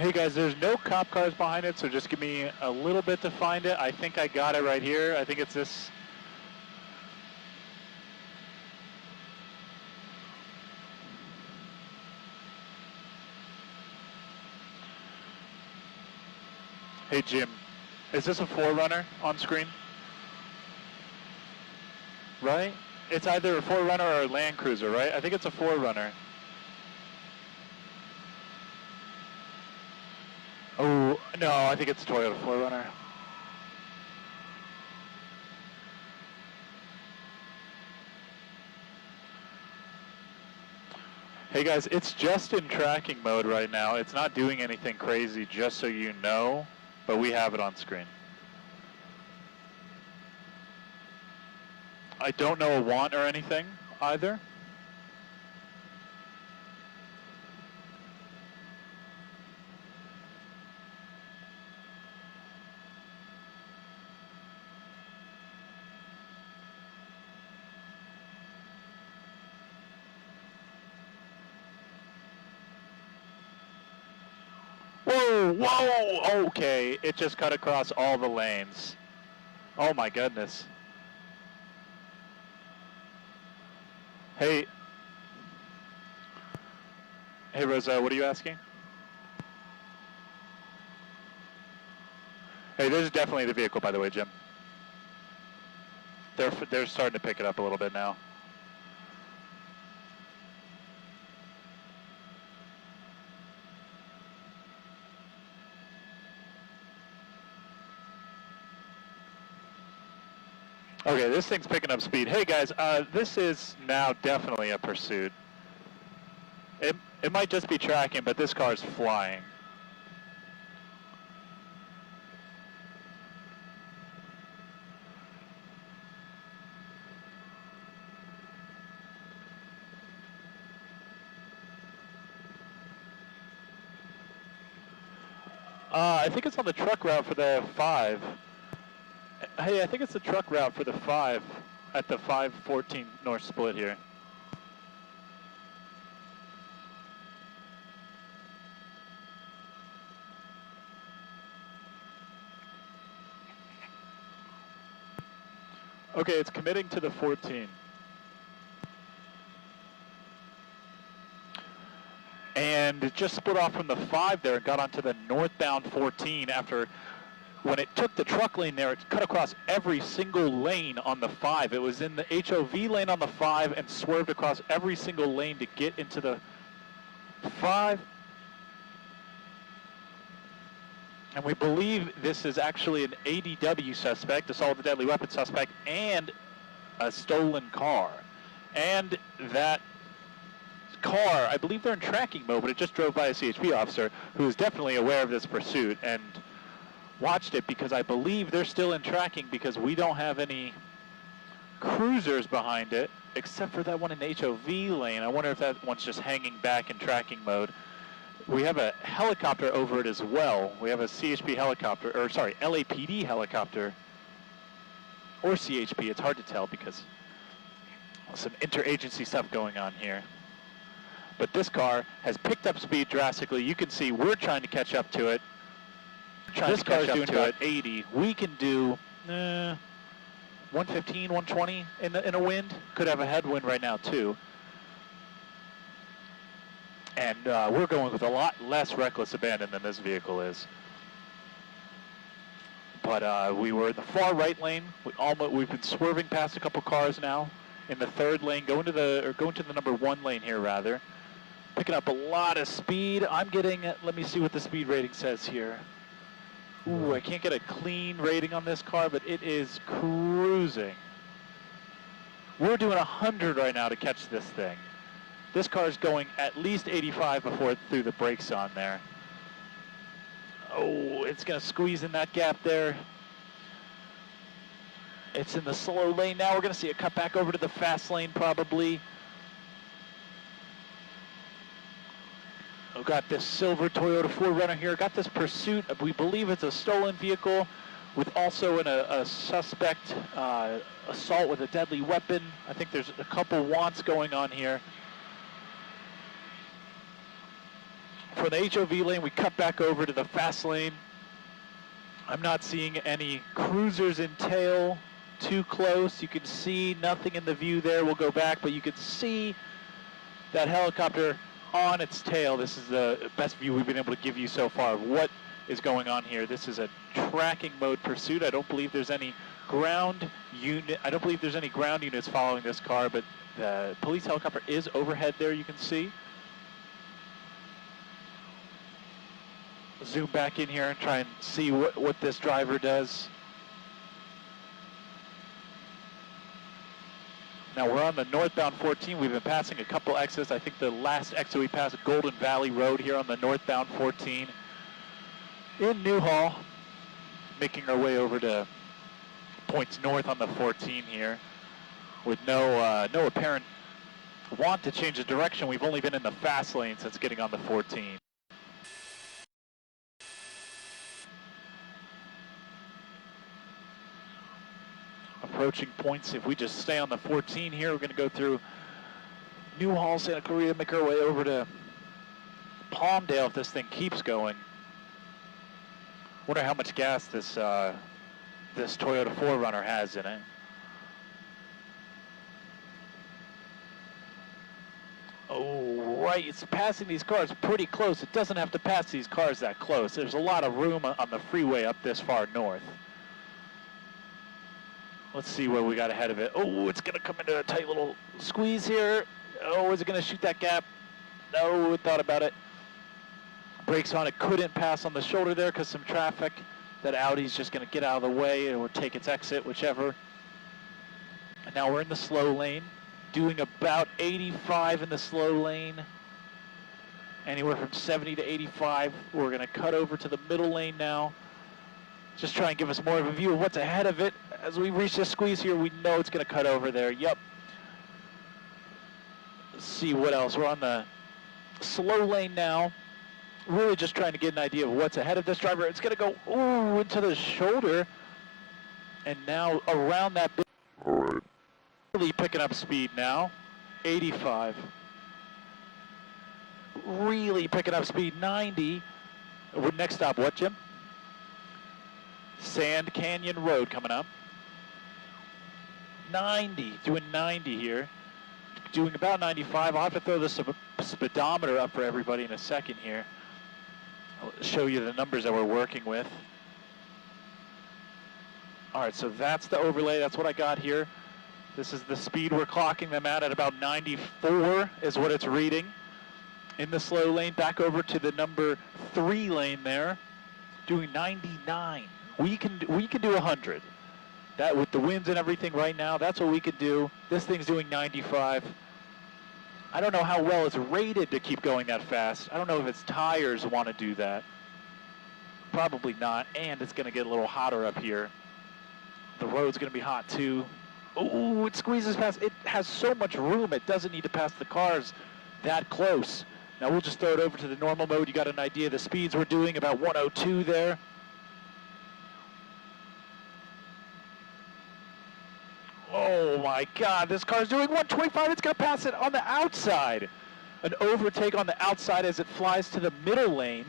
Hey guys, there's no cop cars behind it, so just give me a little bit to find it. I think I got it right here. I think it's this. Hey Jim, is this a 4Runner on screen? Right? It's either a 4Runner or a Land Cruiser, right? I think it's a 4Runner. Oh, no, I think it's a Toyota 4Runner. Hey guys, it's just in tracking mode right now. It's not doing anything crazy, just so you know, but we have it on screen. I don't know a want or anything either. Whoa, whoa, okay, it just cut across all the lanes. Oh my goodness. Hey, Rosa, what are you asking? Hey, this is definitely the vehicle, by the way, Jim. They're starting to pick it up a little bit now. Okay, this thing's picking up speed. Hey guys, this is now definitely a pursuit. It might just be tracking, but this car's flying. I think it's on the truck route for the 5. Hey, I think it's the truck route for the 5 at the 514 North Split here. Okay, it's committing to the 14. And it just split off from the 5 there and got onto the northbound 14 after, when it took the truck lane there, it cut across every single lane on the 5. It was in the HOV lane on the 5 and swerved across every single lane to get into the 5. And we believe this is actually an ADW suspect, assault with a deadly weapon suspect, and a stolen car. And that car, I believe they're in tracking mode, but it just drove by a CHP officer who is definitely aware of this pursuit and watched it, because I believe they're still in tracking because we don't have any cruisers behind it except for that one in HOV lane. I wonder if that one's just hanging back in tracking mode. We have a helicopter over it as well. We have a CHP helicopter, or sorry, LAPD helicopter, or CHP. It's hard to tell because some interagency stuff going on here. But this car has picked up speed drastically. You can see we're trying to catch up to it. This car's doing about 80. We can do 115, 120 in a wind. Could have a headwind right now too. And we're going with a lot less reckless abandon than this vehicle is. But we were in the far right lane. We've been swerving past a couple cars now. In the 3rd lane, going to the number 1 lane here rather. Picking up a lot of speed. I'm getting, let me see what the speed rating says here. Ooh, I can't get a clean rating on this car, but it is cruising. We're doing 100 right now to catch this thing. This car is going at least 85 before it threw the brakes on there. Oh, it's going to squeeze in that gap there. It's in the slow lane now. We're going to see it cut back over to the fast lane probably. We've got this silver Toyota 4Runner here. Got this pursuit. We believe it's a stolen vehicle with also a suspect assault with a deadly weapon. I think there's a couple wants going on here. For the HOV lane, we cut back over to the fast lane. I'm not seeing any cruisers in tail too close. You can see nothing in the view there. We'll go back, but you can see that helicopter on its tail. This is the best view we've been able to give you so far of what is going on here. This is a tracking mode pursuit. I don't believe there's any ground unit. I don't believe there's any ground units following this car, but the police helicopter is overhead there, you can see. Zoom back in here and try and see what this driver does. Now we're on the northbound 14. We've been passing a couple exits. I think the last exit we passed Golden Valley Road here on the northbound 14 in Newhall, making our way over to points north on the 14 here with no apparent want to change the direction. We've only been in the fast lane since getting on the 14. Approaching points. If we just stay on the 14 here, we're going to go through Newhall, Santa Clarita, make our way over to Palmdale if this thing keeps going. Wonder how much gas this this Toyota 4Runner has in it. Oh, right, it's passing these cars pretty close. It doesn't have to pass these cars that close. There's a lot of room on the freeway up this far north. Let's see what we got ahead of it. Oh, it's going to come into a tight little squeeze here. Oh, is it going to shoot that gap? No, it thought about it. Brakes on it, couldn't pass on the shoulder there because some traffic. That Audi's just going to get out of the way or take its exit, whichever. And now we're in the slow lane, doing about 85 in the slow lane. Anywhere from 70 to 85. We're going to cut over to the middle lane now. Just try and give us more of a view of what's ahead of it. As we reach this squeeze here, we know it's going to cut over there. Yep. Let's see what else. We're on the slow lane now. Really just trying to get an idea of what's ahead of this driver. It's going to go ooh into the shoulder. And now around that bit. All right. Really picking up speed now. 85. Really picking up speed. 90. Next stop, what, Jim? Sand Canyon Road coming up. 90, doing 90 here. Doing about 95. I'll have to throw the speedometer up for everybody in a second here. I'll show you the numbers that we're working with. All right, so that's the overlay. That's what I got here. This is the speed we're clocking them at about 94 is what it's reading. In the slow lane, back over to the number 3 lane there, doing 99. We can do 100. That with the winds and everything right now, that's what we could do. This thing's doing 95. I don't know how well it's rated to keep going that fast. I don't know if its tires want to do that. Probably not, and it's going to get a little hotter up here. The road's going to be hot too. Oh, it squeezes past. It has so much room, it doesn't need to pass the cars that close. Now we'll just throw it over to the normal mode. You got an idea of the speeds we're doing, about 102 there. Oh my God, this car's doing 125. It's going to pass it on the outside. An overtake on the outside as it flies to the middle lane.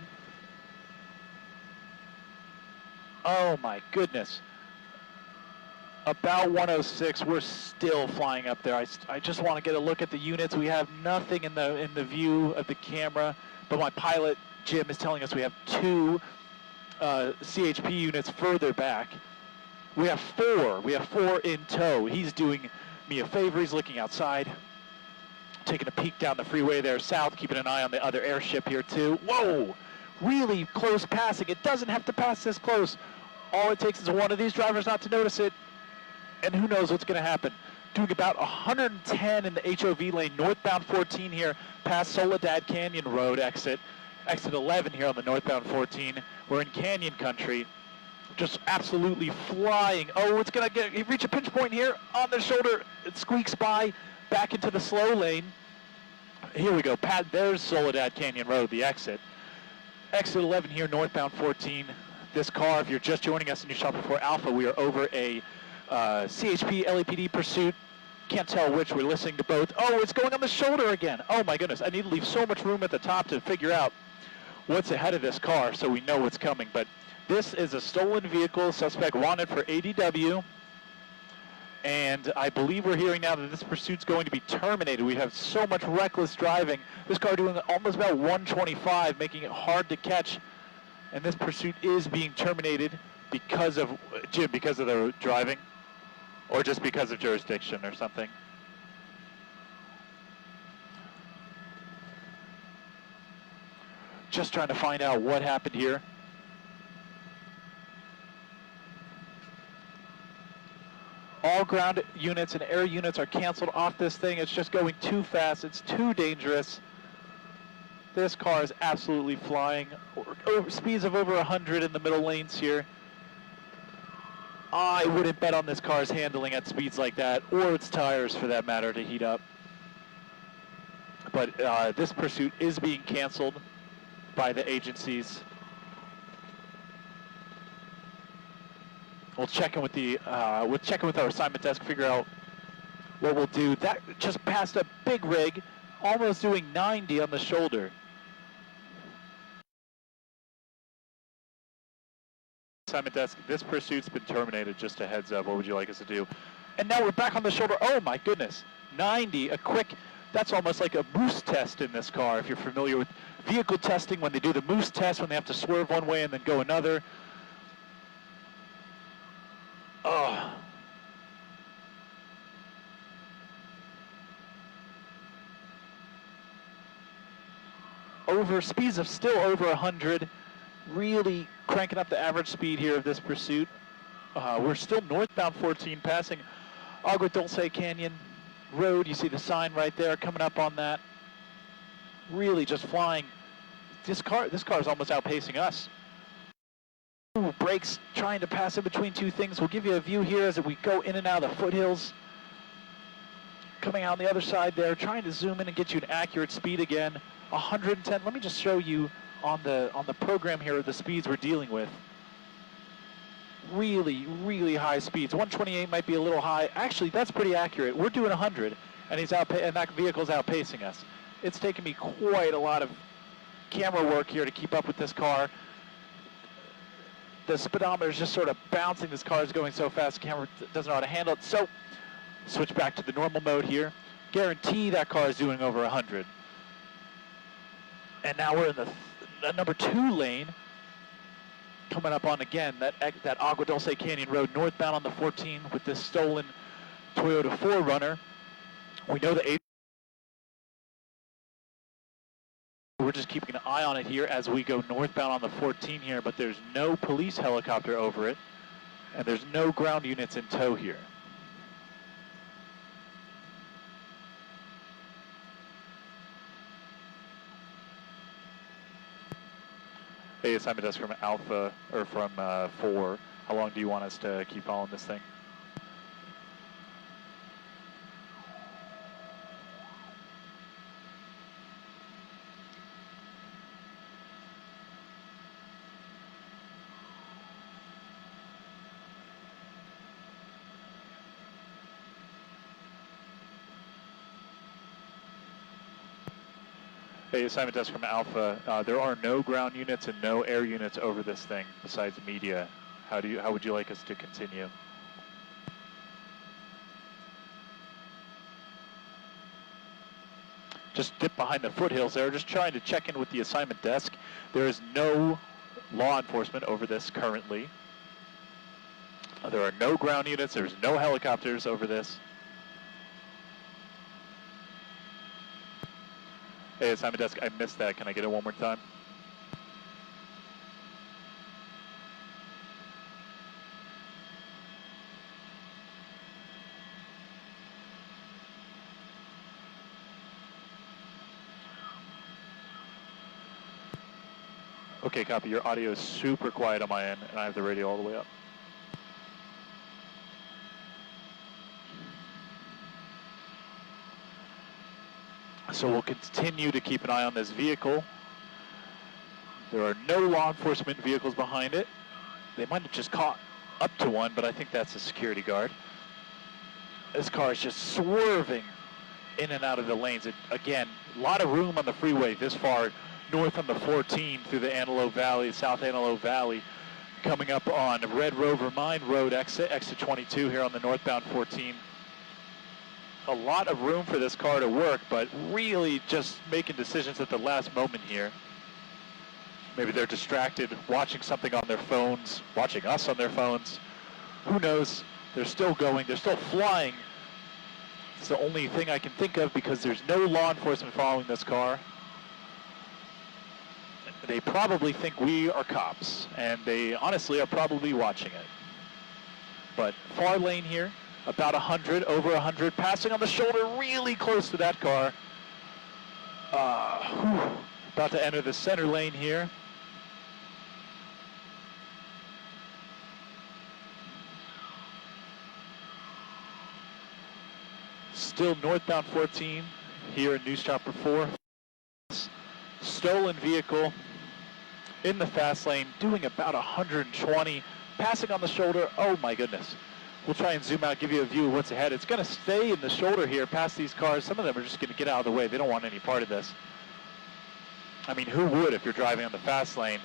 Oh my goodness. About 106, we're still flying up there. I just want to get a look at the units. We have nothing in the view of the camera, but my pilot, Jim, is telling us we have 2 CHP units further back. We have 4. We have 4 in tow. He's doing me a favor. He's looking outside, taking a peek down the freeway there south, keeping an eye on the other airship here too. Whoa! Really close passing. It doesn't have to pass this close. All it takes is one of these drivers not to notice it, and who knows what's going to happen. Doing about 110 in the HOV lane, northbound 14 here, past Soledad Canyon Road exit 11 here on the northbound 14. We're in Canyon Country. Just absolutely flying. Oh, it's going to reach a pinch point here on the shoulder. It squeaks by, back into the slow lane. Here we go. There's Soledad Canyon Road, the exit. Exit 11 here, northbound 14. This car, if you're just joining us and you shot before Alpha, we are over a CHP LAPD pursuit. Can't tell which. We're listening to both. Oh, it's going on the shoulder again. Oh my goodness. I need to leave so much room at the top to figure out what's ahead of this car so we know what's coming. But this is a stolen vehicle, suspect wanted for ADW. And I believe we're hearing now that this pursuit's going to be terminated. We have so much reckless driving. This car doing almost about 125, making it hard to catch. And this pursuit is being terminated because of, Jim, because of the driving? Or just because of jurisdiction or something? Just trying to find out what happened here. All ground units and air units are canceled off this thing. It's just going too fast. It's too dangerous. This car is absolutely flying. Over speeds of over 100 in the middle lanes here. I wouldn't bet on this car's handling at speeds like that, or its tires for that matter, to heat up. But this pursuit is being canceled by the agencies. We'll check in with our assignment desk, figure out what we'll do. That just passed a big rig, almost doing 90 on the shoulder. Assignment desk, this pursuit's been terminated, just a heads up. What would you like us to do? And now we're back on the shoulder. Oh my goodness, 90, a quick, that's almost like a moose test in this car. If you're familiar with vehicle testing, when they do the moose test, when they have to swerve one way and then go another. Oh. Over speeds of still over 100, really cranking up the average speed here of this pursuit. We're still northbound 14, passing Agua Dulce Canyon Road. You see the sign right there coming up on that. Really just flying. This car is almost outpacing us. Brakes, trying to pass in between two things. We'll give you a view here as we go in and out of the foothills. Coming out on the other side there, trying to zoom in and get you an accurate speed again. 110. Let me just show you on the program here the speeds we're dealing with. Really, really high speeds. 128 might be a little high. Actually, that's pretty accurate. We're doing 100, and and that vehicle's outpacing us. It's taken me quite a lot of camera work here to keep up with this car. The speedometer is just sort of bouncing. This car is going so fast, the camera doesn't know how to handle it. So, switch back to the normal mode here. Guarantee that car is doing over 100. And now we're in the number 2 lane, coming up on again that Agua Dulce Canyon Road northbound on the 14 with this stolen Toyota 4Runner. We know the we're just keeping an eye on it here as we go northbound on the 14 here, but there's no police helicopter over it, and there's no ground units in tow here. Hey, assignment desk from Alpha, or from 4. How long do you want us to keep following this thing? Hey, assignment desk from Alpha. There are no ground units and no air units over this thing besides media. How would you like us to continue? Just dip behind the foothills there, just trying to check in with the assignment desk. There is no law enforcement over this currently. There are no ground units, there's no helicopters over this. Hey, assignment desk, I missed that. Can I get it one more time? Okay, copy. Your audio is super quiet on my end, and I have the radio all the way up. So we'll continue to keep an eye on this vehicle. There are no law enforcement vehicles behind it. They might have just caught up to one, but I think that's a security guard. This car is just swerving in and out of the lanes. Again, a lot of room on the freeway this far north on the 14 through the Antelope Valley, South Antelope Valley, coming up on Red Rover Mine Road, exit 22 here on the northbound 14. A lot of room for this car to work, but really just making decisions at the last moment here. Maybe they're distracted, watching something on their phones, watching us on their phones. Who knows? They're still going, they're still flying. It's the only thing I can think of because there's no law enforcement following this car. They probably think we are cops, and they honestly are probably watching it. But far lane here, about 100, over 100, passing on the shoulder really close to that car. About to enter the center lane here. Still northbound 14 here in News Chopper 4. Stolen vehicle in the fast lane, doing about 120, passing on the shoulder. Oh my goodness. We'll try and zoom out, give you a view of what's ahead. It's going to stay in the shoulder here past these cars. Some of them are just going to get out of the way. They don't want any part of this. I mean, who would if you're driving on the fast lane?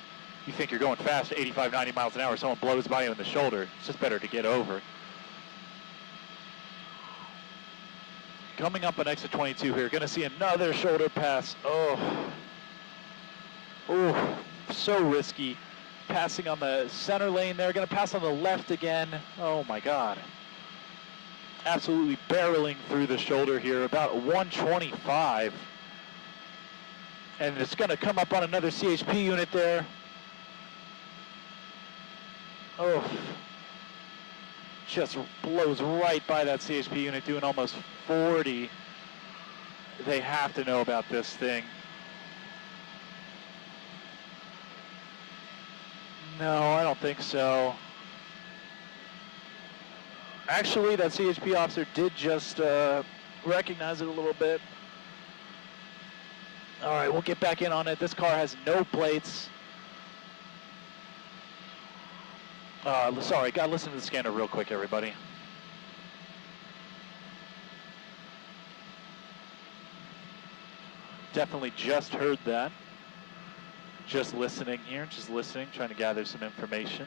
You think you're going fast, 85, 90 miles an hour, someone blows by you in the shoulder. It's just better to get over. Coming up on exit 22 here, going to see another shoulder pass. Oh, so risky. Passing on the center lane there, going to pass on the left again. Oh my God. Absolutely barreling through the shoulder here, about 125. And it's going to come up on another CHP unit there. Oh, just blows right by that CHP unit, doing almost 40. They have to know about this thing. No, I don't think so. Actually, that CHP officer did just recognize it a little bit. All right, we'll get back in on it. This car has no plates. Sorry, gotta listen to the scanner real quick, everybody. Definitely just heard that. Just listening here, just listening, trying to gather some information.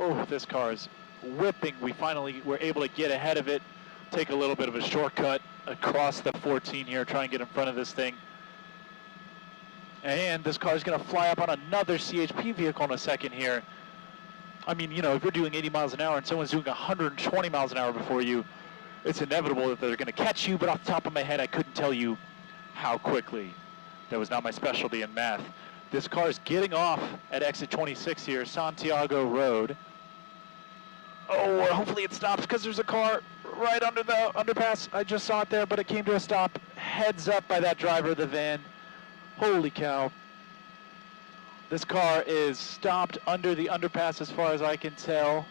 Oh, this car is whipping. We finally were able to get ahead of it, take a little bit of a shortcut across the 14 here, try and get in front of this thing. And this car is going to fly up on another CHP vehicle in a second here. I mean, you know, if you're doing 80 miles an hour and someone's doing 120 miles an hour before you, it's inevitable that they're going to catch you, but off the top of my head, I couldn't tell you how quickly. That was not my specialty in math. This car is getting off at exit 26 here, Santiago Road. Oh, hopefully it stops because there's a car right under the underpass. I just saw it there, but it came to a stop. Heads up by that driver of the van. Holy cow. This car is stopped under the underpass as far as I can tell.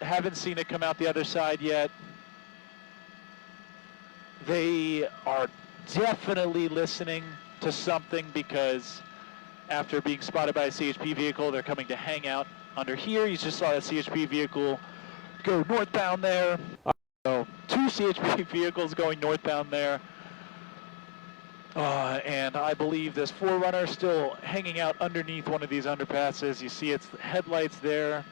Haven't seen it come out the other side yet. They are definitely listening to something because after being spotted by a CHP vehicle, they're coming to hang out under here. You just saw a CHP vehicle go northbound there. So 2 CHP vehicles going northbound there. And I believe this 4Runner still hanging out underneath one of these underpasses. You see its headlights there.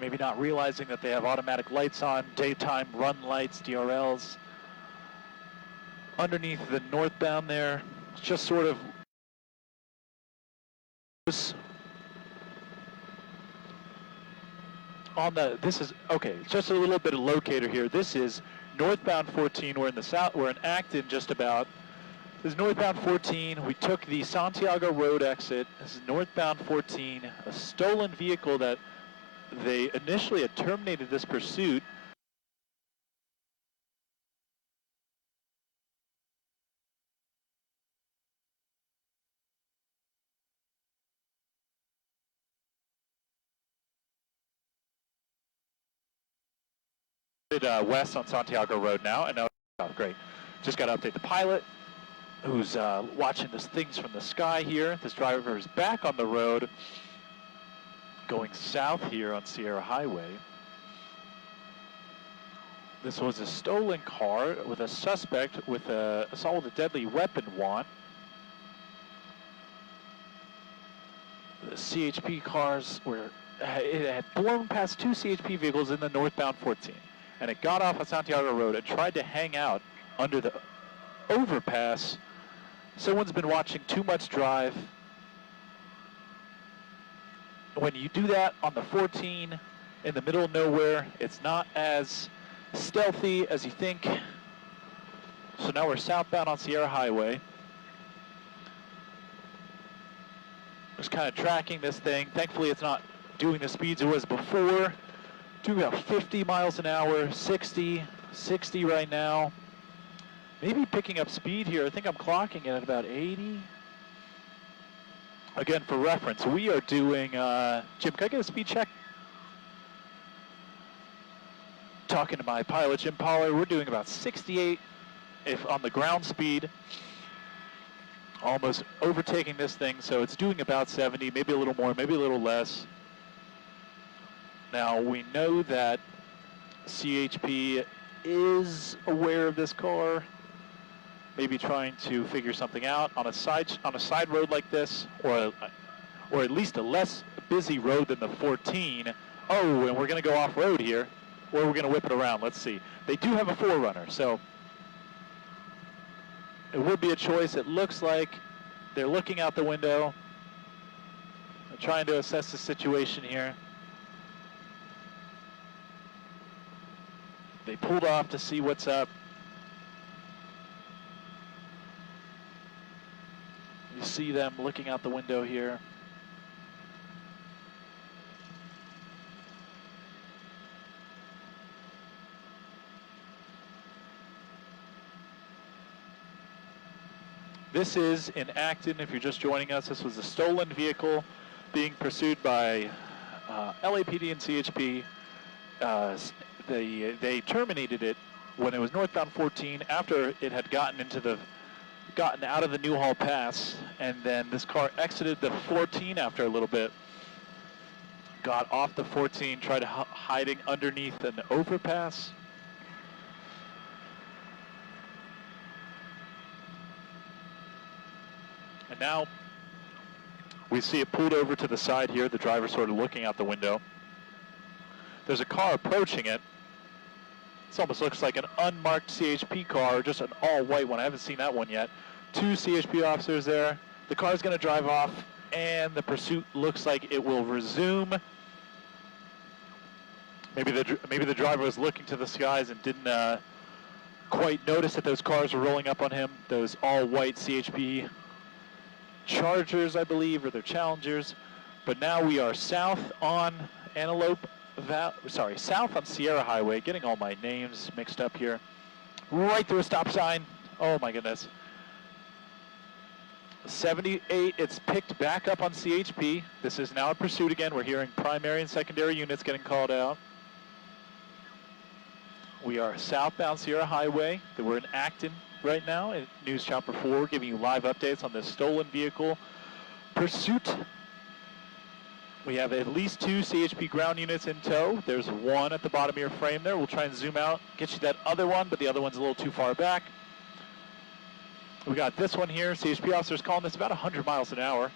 Maybe not realizing that they have automatic lights on, daytime run lights, DRLs. Underneath the northbound there, it's just sort of on the, this is, okay, just a little bit of locator here. This is northbound 14, we're in the south, we're in Acton just about. This is northbound 14, we took the Santiago Road exit. This is northbound 14, a stolen vehicle that they initially had terminated this pursuit. West on Santiago Road now, and now, oh, great. Just got to update the pilot, who's watching the things from the sky here. This driver is back on the road, going south here on Sierra Highway. This was a stolen car with a suspect with a assault with a deadly weapon want. The CHP cars were, it had blown past 2 CHP vehicles in the northbound 14, and it got off on Santiago Road and tried to hang out under the overpass. Someone's been watching too much Drive. When you do that on the 14 in the middle of nowhere, it's not as stealthy as you think. So now we're southbound on Sierra Highway. Just kind of tracking this thing. Thankfully it's not doing the speeds it was before. Doing about 50 miles an hour, 60 right now. Maybe picking up speed here. I think I'm clocking it at about 80. Again, for reference, we are doing, Jim, can I get a speed check? Talking to my pilot, Jim Pollard, we're doing about 68 if on the ground speed. Almost overtaking this thing, so it's doing about 70, maybe a little more, maybe a little less. Now, we know that CHP is aware of this car, maybe trying to figure something out on a side road like this, or at least a less busy road than the 14. Oh, and we're going to go off-road here, or we're going to whip it around. Let's see. They do have a 4Runner, so it would be a choice. It looks like they're looking out the window. They're trying to assess the situation here. They pulled off to see what's up. You see them looking out the window here. This is in Acton, if you're just joining us. This was a stolen vehicle being pursued by LAPD and CHP. They terminated it when it was northbound 14 after it had gotten out of the Newhall Pass, and then this car exited the 14 after a little bit, got off the 14, tried hiding underneath an overpass. And now we see it pulled over to the side here, the driver sort of looking out the window. There's a car approaching it. This almost looks like an unmarked CHP car, just an all-white one. I haven't seen that one yet. 2 CHP officers there. The car's going to drive off, and the pursuit looks like it will resume. Maybe the driver was looking to the skies and didn't quite notice that those cars were rolling up on him. Those all-white CHP Chargers, I believe, or they're Challengers. But now we are south on south on Sierra Highway, getting all my names mixed up here. Right through a stop sign. Oh my goodness. 78, it's picked back up on CHP. This is now in pursuit again. We're hearing primary and secondary units getting called out. We are southbound Sierra Highway. We're in Acton right now at News Chopper 4, giving you live updates on this stolen vehicle pursuit. We have at least 2 CHP ground units in tow. There's one at the bottom of your frame there. We'll try and zoom out, get you that other one, but the other one's a little too far back. We got this one here. CHP officers calling this about 100 miles an hour.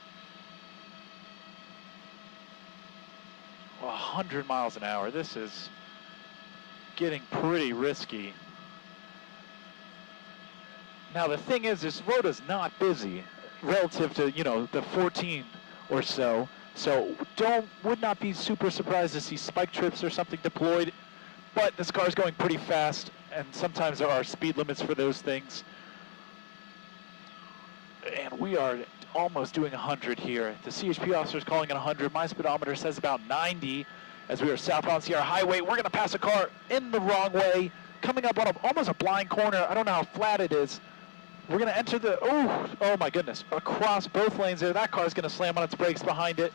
100 miles an hour. This is getting pretty risky. Now the thing is, this road is not busy relative to, you know, the 14 or so. So would not be super surprised to see spike trips or something deployed. But this car is going pretty fast, and sometimes there are speed limits for those things. And we are almost doing 100 here. The CHP officer is calling it 100. My speedometer says about 90 as we are southbound Sierra Highway. We're going to pass a car in the wrong way, coming up on almost a blind corner. I don't know how flat it is. We're going to enter the, oh my goodness, across both lanes there. That car is going to slam on its brakes behind it.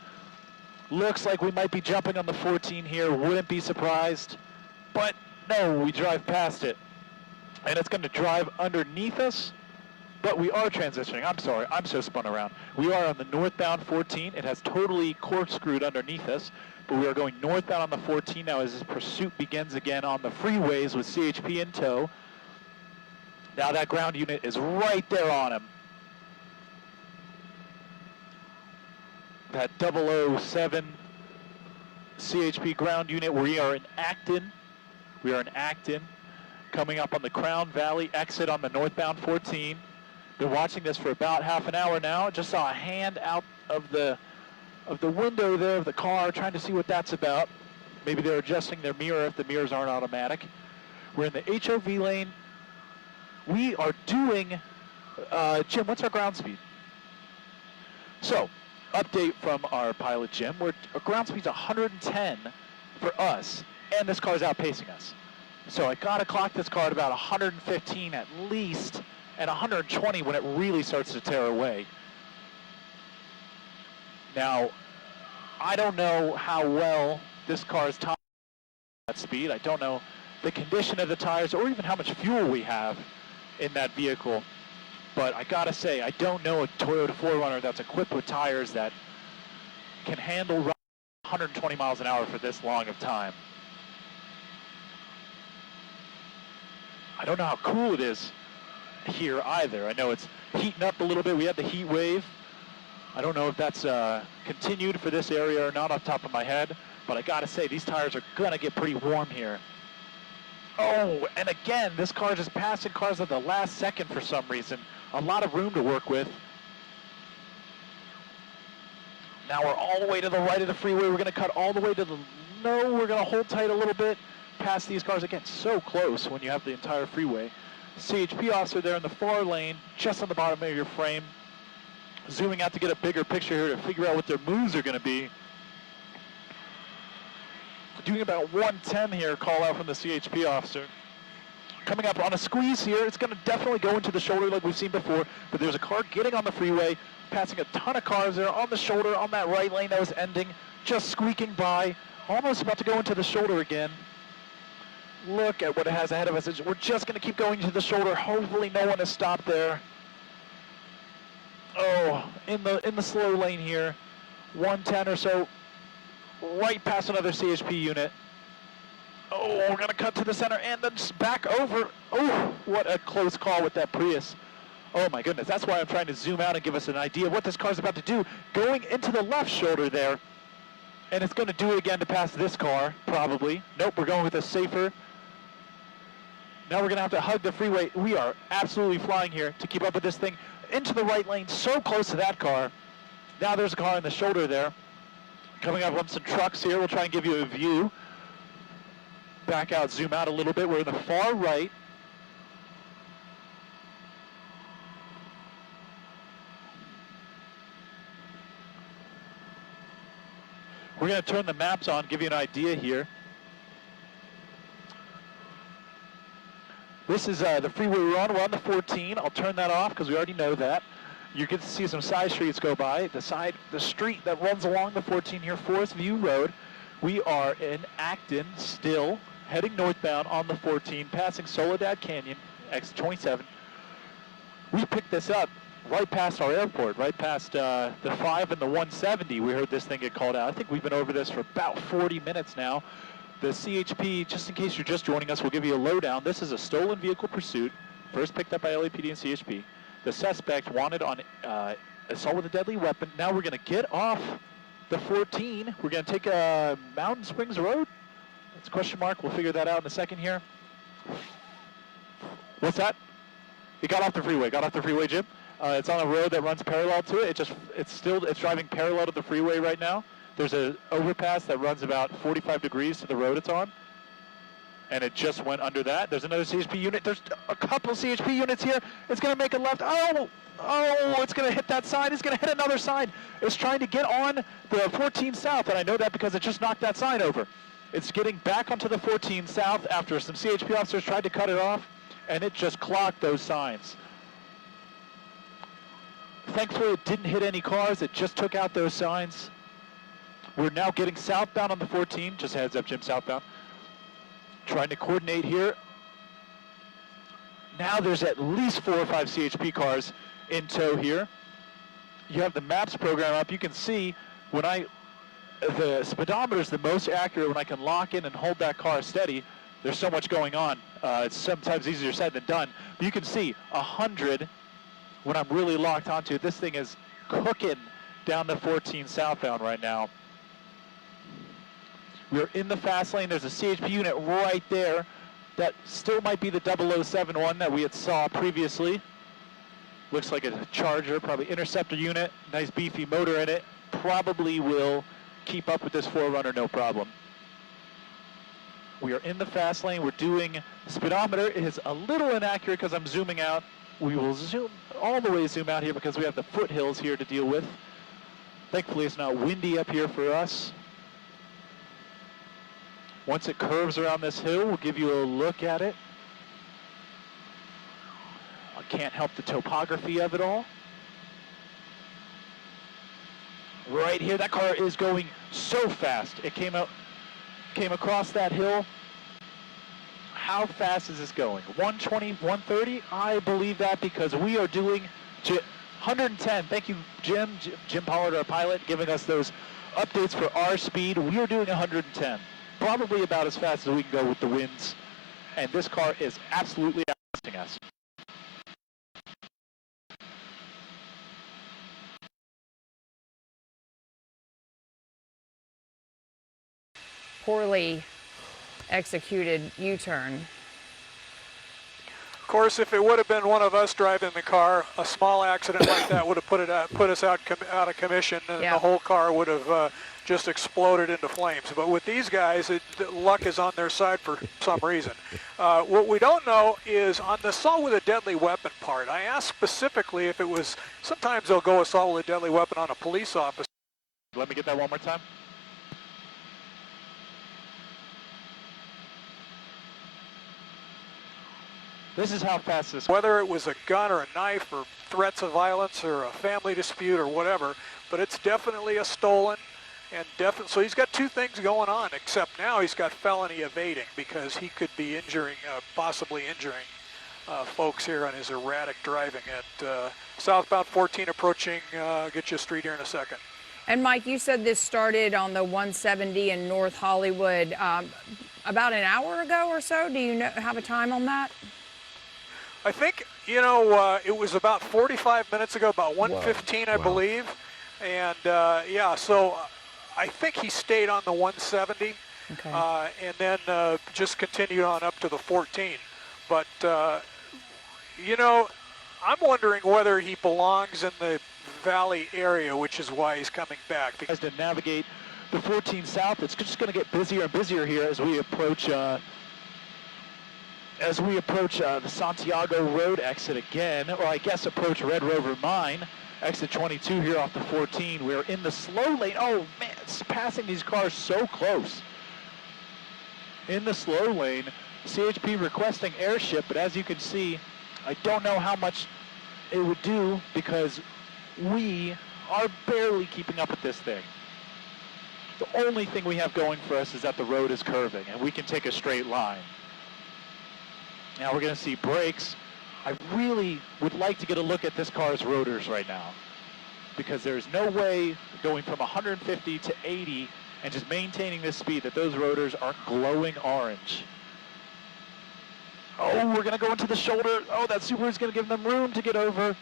Looks like we might be jumping on the 14 here. Wouldn't be surprised. But No, we drive past it. And it's going to drive underneath us, but we are transitioning. I'm sorry, I'm so spun around. We are on the northbound 14. It has totally corkscrewed underneath us, but we are going northbound on the 14 now as this pursuit begins again on the freeways with CHP in tow. Now that ground unit is right there on him. That 007 CHP ground unit. We are in Acton. We are in Acton, coming up on the Crown Valley exit on the northbound 14. Been watching this for about half an hour now. Just saw a hand out of the window there of the car, trying to see what that's about. Maybe they're adjusting their mirror if the mirrors aren't automatic. We're in the HOV lane. We are doing, Jim, what's our ground speed? So, update from our pilot, Jim. Our ground speed's 110 for us, and this car's outpacing us. So I gotta clock this car at about 115 at least, and 120 when it really starts to tear away. Now, I don't know how well this car is timed at that speed. I don't know the condition of the tires or even how much fuel we have in that vehicle. But I gotta say, I don't know a Toyota 4Runner that's equipped with tires that can handle 120 miles an hour for this long of time. I don't know how cool it is here either. I know it's heating up a little bit. We had the heat wave. I don't know if that's continued for this area or not off the top of my head, but I gotta say, these tires are gonna get pretty warm here. Oh, and again, this car just passing cars at the last second for some reason. A lot of room to work with. Now we're all the way to the right of the freeway. We're gonna cut all the way to the, no, we're gonna hold tight a little bit past these cars. Again, so close when you have the entire freeway. CHP officer there in the far lane, just on the bottom of your frame. Zooming out to get a bigger picture here to figure out what their moves are gonna be. Doing about 110 here, call out from the CHP officer. Coming up on a squeeze here, it's gonna definitely go into the shoulder like we've seen before, but there's a car getting on the freeway, passing a ton of cars there on the shoulder, on that right lane that was ending, just squeaking by, almost about to go into the shoulder again. Look at what it has ahead of us. We're just gonna keep going to the shoulder. Hopefully no one has stopped there. Oh, in the slow lane here, 110 or so, right past another CHP unit. Oh, we're gonna cut to the center and then back over. Oh, what a close call with that Prius. Oh my goodness, that's why I'm trying to zoom out and give us an idea of what this car's about to do. Going into the left shoulder there, and it's gonna do it again to pass this car, probably. Nope, we're going with a safer. Now we're gonna have to hug the freeway. We are absolutely flying here to keep up with this thing. Into the right lane, so close to that car. Now there's a car in the shoulder there. Coming up on some trucks here, we'll try and give you a view. Back out, zoom out a little bit. We're in the far right. We're going to turn the maps on, give you an idea here. This is the freeway we're on. We're on the 14. I'll turn that off because we already know that. You get to see some side streets go by. The street that runs along the 14 here, Forest View Road. We are in Acton still, heading northbound on the 14, passing Soledad Canyon, X27. We picked this up right past our airport, right past the 5 and the 170. We heard this thing get called out. I think we've been over this for about 40 minutes now. The CHP, just in case you're just joining us, we'll give you a lowdown. This is a stolen vehicle pursuit, first picked up by LAPD and CHP. The suspect wanted on assault with a deadly weapon. Now we're gonna get off the 14. We're gonna take Mountain Springs Road. That's a question mark. We'll figure that out in a second here. What's that? It got off the freeway. Got off the freeway, Jim. It's on a road that runs parallel to it. It's driving parallel to the freeway right now. There's an overpass that runs about 45 degrees to the road it's on. And it just went under that. There's another CHP unit. There's a couple CHP units here. It's going to make a left. Oh, it's going to hit that sign. It's going to hit another sign. It's trying to get on the 14 South, and I know that because it just knocked that sign over. It's getting back onto the 14 South after some CHP officers tried to cut it off, and it just clocked those signs. Thankfully, it didn't hit any cars. It just took out those signs. We're now getting southbound on the 14. Just a heads up, Jim, southbound. Trying to coordinate here. Now there's at least 4 or 5 CHP cars in tow here. You have the maps program up. You can see when the speedometer is the most accurate when I can lock in and hold that car steady. There's so much going on. It's sometimes easier said than done. But you can see 100 when I'm really locked onto it. This thing is cooking down the 14 southbound right now. We're in the fast lane. There's a CHP unit right there. That still might be the 007 one that we had saw previously. Looks like a Charger, probably Interceptor unit. Nice beefy motor in it. Probably will keep up with this 4Runner no problem. We are in the fast lane. We're doing speedometer. It is a little inaccurate because I'm zooming out. We will zoom all the way zoom out here because we have the foothills here to deal with. Thankfully, it's not windy up here for us. Once it curves around this hill, we'll give you a look at it. I can't help the topography of it all. Right here, that car is going so fast. It came across that hill. How fast is this going? 120, 130? I believe that because we are doing 110. Thank you, Jim Pollard, our pilot, giving us those updates for our speed. We are doing 110. Probably about as fast as we can go with the winds. And this car is absolutely outlasting us. Poorly executed U-turn. Of course, if it would have been one of us driving the car, a small accident like that would have put us out of commission, and the whole car would have just exploded into flames. But with these guys, luck is on their side for some reason. What we don't know is on the assault with a deadly weapon part, I asked specifically if it was, sometimes they'll go assault with a deadly weapon on a police officer. Let me get that one more time. This is how fast this. Whether it was a gun or a knife or threats of violence or a family dispute or whatever, but it's definitely a stolen. And so he's got two things going on, except now he's got felony evading because he could be possibly injuring folks here on his erratic driving at southbound 14 approaching Getchia Street here in a second. And Mike, you said this started on the 170 in North Hollywood about an hour ago or so. Do you have a time on that? I think, it was about 45 minutes ago, about 1:15, I believe. And yeah, so I think he stayed on the 170 and then just continued on up to the 14. But, I'm wondering whether he belongs in the Valley area, which is why he's coming back. As to navigate the 14 south, it's just going to get busier and busier here as we approach the Santiago Road exit again, or I guess approach Red Rover Mine. Exit 22 here off the 14. We're in the slow lane. Oh man, it's passing these cars so close. In the slow lane, CHP requesting airship, but as you can see, I don't know how much it would do because we are barely keeping up with this thing. The only thing we have going for us is that the road is curving and we can take a straight line. Now we're going to see brakes. I really would like to get a look at this car's rotors right now because there's no way going from 150 to 80 and just maintaining this speed that those rotors aren't glowing orange. Oh, we're going to go into the shoulder. Oh, that Subaru's going to give them room to get over.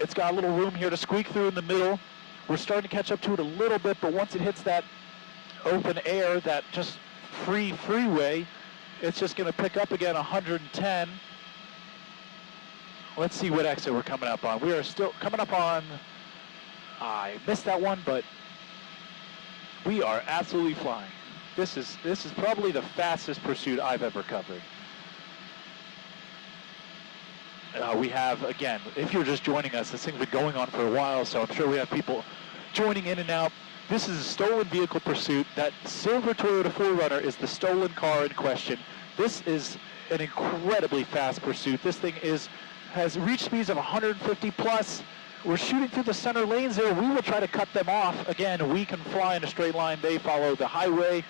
It's got a little room here to squeak through in the middle. We're starting to catch up to it a little bit, but once it hits that open air, that just freeway, it's just going to pick up again 110. Let's see what exit we're coming up on. We are still coming up on, I missed that one, but we are absolutely flying. This is probably the fastest pursuit I've ever covered. We have, again, if you're just joining us, this thing's been going on for a while, so I'm sure we have people joining in and out. This is a stolen vehicle pursuit. That silver Toyota 4Runner is the stolen car in question. This is an incredibly fast pursuit. This thing has reached speeds of 150 plus. We're shooting through the center lanes there. We will try to cut them off. Again, we can fly in a straight line. They follow the highway.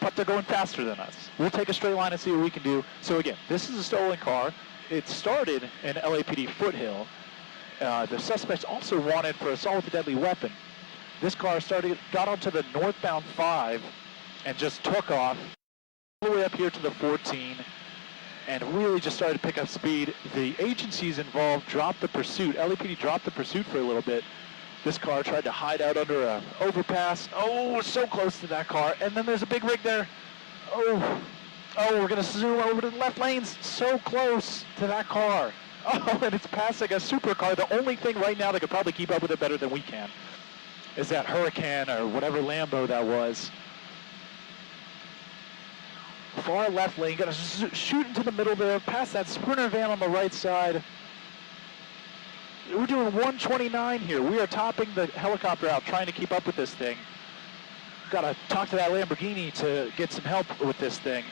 but they're going faster than us. We'll take a straight line and see what we can do. So again, this is a stolen car. It started in LAPD Foothill. The suspect's also wanted for assault with a deadly weapon. This car got onto the northbound 5 and just took off all the way up here to the 14 and really just started to pick up speed. The agencies involved dropped the pursuit. LAPD dropped the pursuit for a little bit. This car tried to hide out under an overpass. Oh, so close to that car. And then there's a big rig there. Oh, we're going to zoom over to the left lanes. So close to that car. Oh, and it's passing a supercar. The only thing right now that could probably keep up with it better than we can is that Huracan or whatever Lambo that was. Far left lane, got to shoot into the middle there, past that Sprinter van on the right side. We're doing 129 here. We are topping the helicopter out, trying to keep up with this thing. Got to talk to that Lamborghini to get some help with this thing.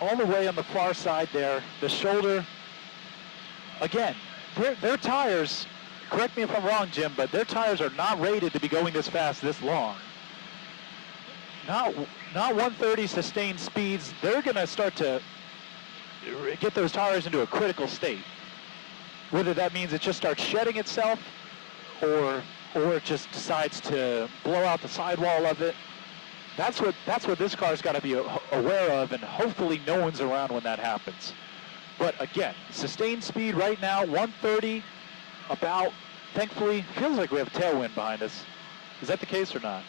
All the way on the far side there, the shoulder. Again, their tires, correct me if I'm wrong, Jim, but their tires are not rated to be going this fast, this long. Not 130 sustained speeds. They're going to start to get those tires into a critical state. Whether that means it just starts shedding itself or it just decides to blow out the sidewall of it. That's what this car's got to be aware of, and hopefully no one's around when that happens. But again, sustained speed right now, 130 about. Thankfully, feels like we have a tailwind behind us. Is that the case or not?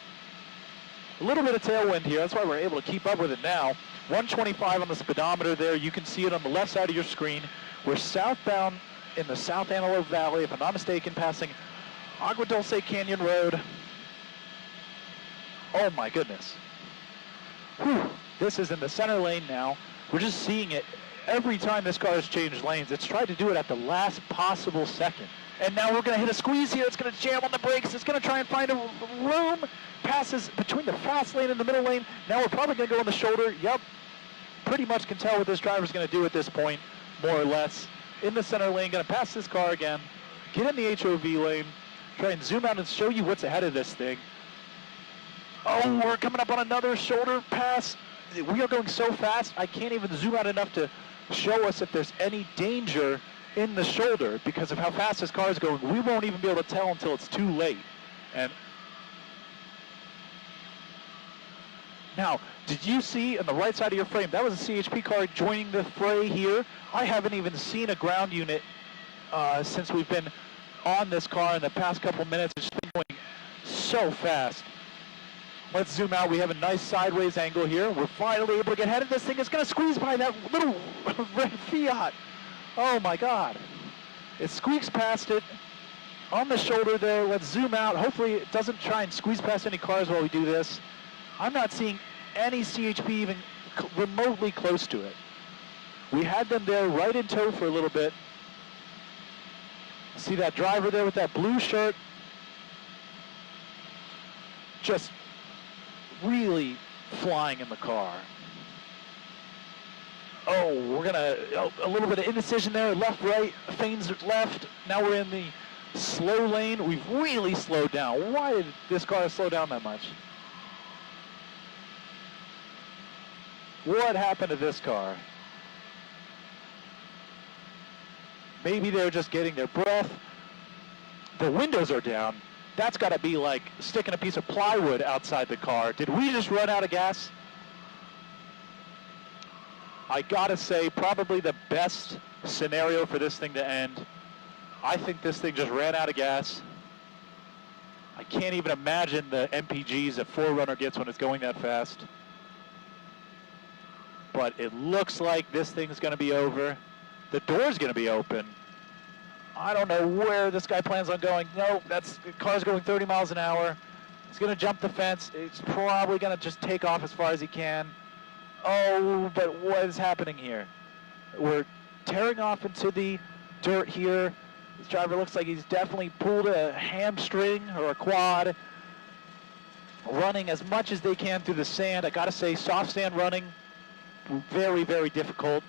A little bit of tailwind here. That's why we're able to keep up with it now. 125 on the speedometer there. You can see it on the left side of your screen. We're southbound in the South Antelope Valley, if I'm not mistaken, passing Agua Dulce Canyon Road. Oh my goodness. Whew. This is in the center lane now. We're just seeing it every time this car has changed lanes. It's tried to do it at the last possible second. And now we're going to hit a squeeze here. It's going to jam on the brakes. It's going to try and find a room. Passes between the fast lane and the middle lane. Now we're probably going to go on the shoulder. Yep. Pretty much can tell what this driver's going to do at this point, more or less. In the center lane, going to pass this car again. Get in the HOV lane. Try and zoom out and show you what's ahead of this thing. Oh, we're coming up on another shoulder pass. We are going so fast, I can't even zoom out enough to show us if there's any danger in the shoulder because of how fast this car is going. We won't even be able to tell until it's too late. And now, did you see on the right side of your frame, that was a CHP car joining the fray here. I haven't even seen a ground unit since we've been on this car in the past couple minutes. It's been going so fast. Let's zoom out. We have a nice sideways angle here. We're finally able to get ahead of this thing. It's going to squeeze by that little red Fiat. Oh my God. It squeaks past it on the shoulder there. Let's zoom out. Hopefully it doesn't try and squeeze past any cars while we do this. I'm not seeing any CHP even remotely close to it. We had them there right in tow for a little bit. See that driver there with that blue shirt? Just really flying in the car. Oh, we're gonna, a little bit of indecision there, left, right, feigns left. Now we're in the slow lane. We've really slowed down. Why did this car slow down that much? What happened to this car? Maybe they're just getting their breath. The windows are down. That's got to be like sticking a piece of plywood outside the car. Did we just run out of gas? I gotta say, probably the best scenario for this thing to end. I think this thing just ran out of gas. I can't even imagine the MPGs that 4Runner gets when it's going that fast. But it looks like this thing's gonna be over. The door's gonna be open. I don't know where this guy plans on going. No, the car's going 30 miles an hour. He's gonna jump the fence. It's probably gonna just take off as far as he can. Oh, but what is happening here? We're tearing off into the dirt here. This driver looks like he's definitely pulled a hamstring or a quad. Running as much as they can through the sand. I gotta say, soft sand running, very, very difficult.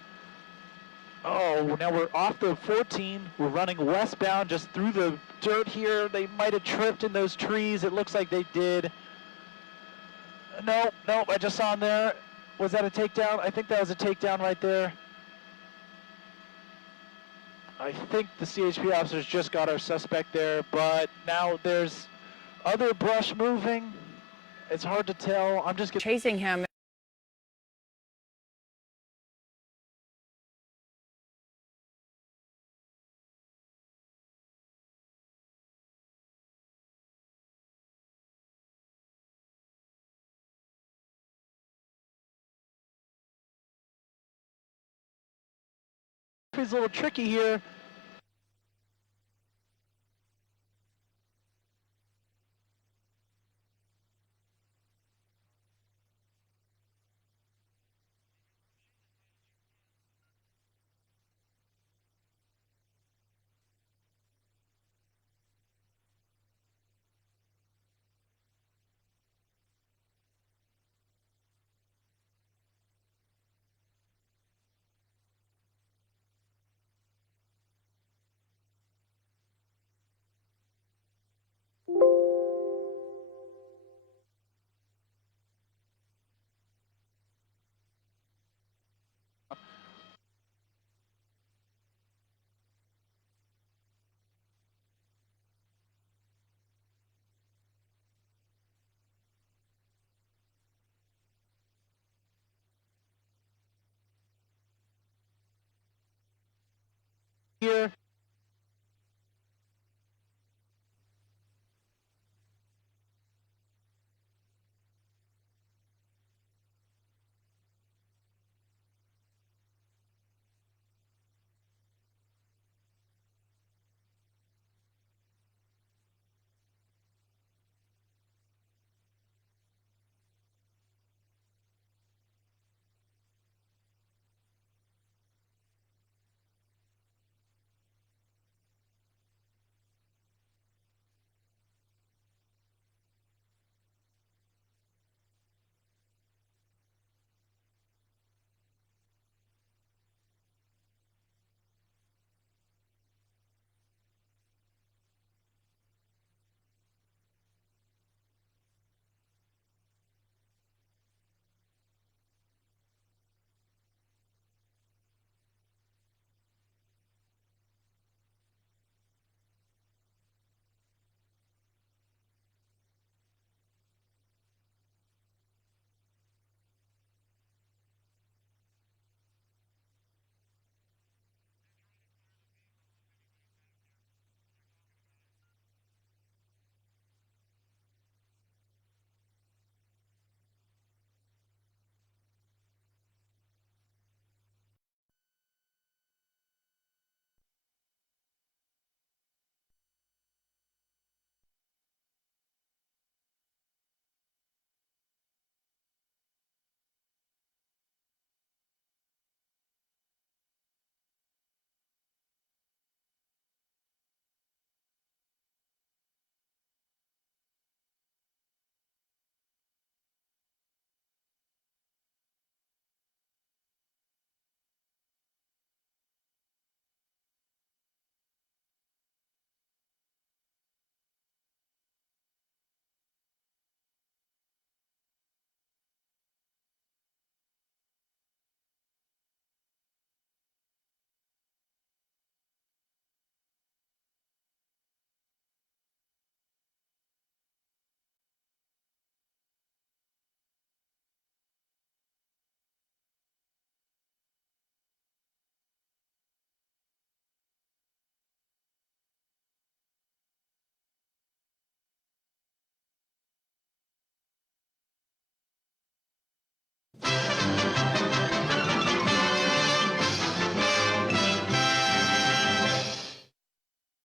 Oh, now we're off the 14. We're running westbound just through the dirt here. They might have tripped in those trees. It looks like they did. No, I just saw him there. Was that a takedown? I think that was a takedown right there. I think the CHP officers just got our suspect there, but now there's other brush moving. It's hard to tell. I'm just chasing him. It's a little tricky here. Here.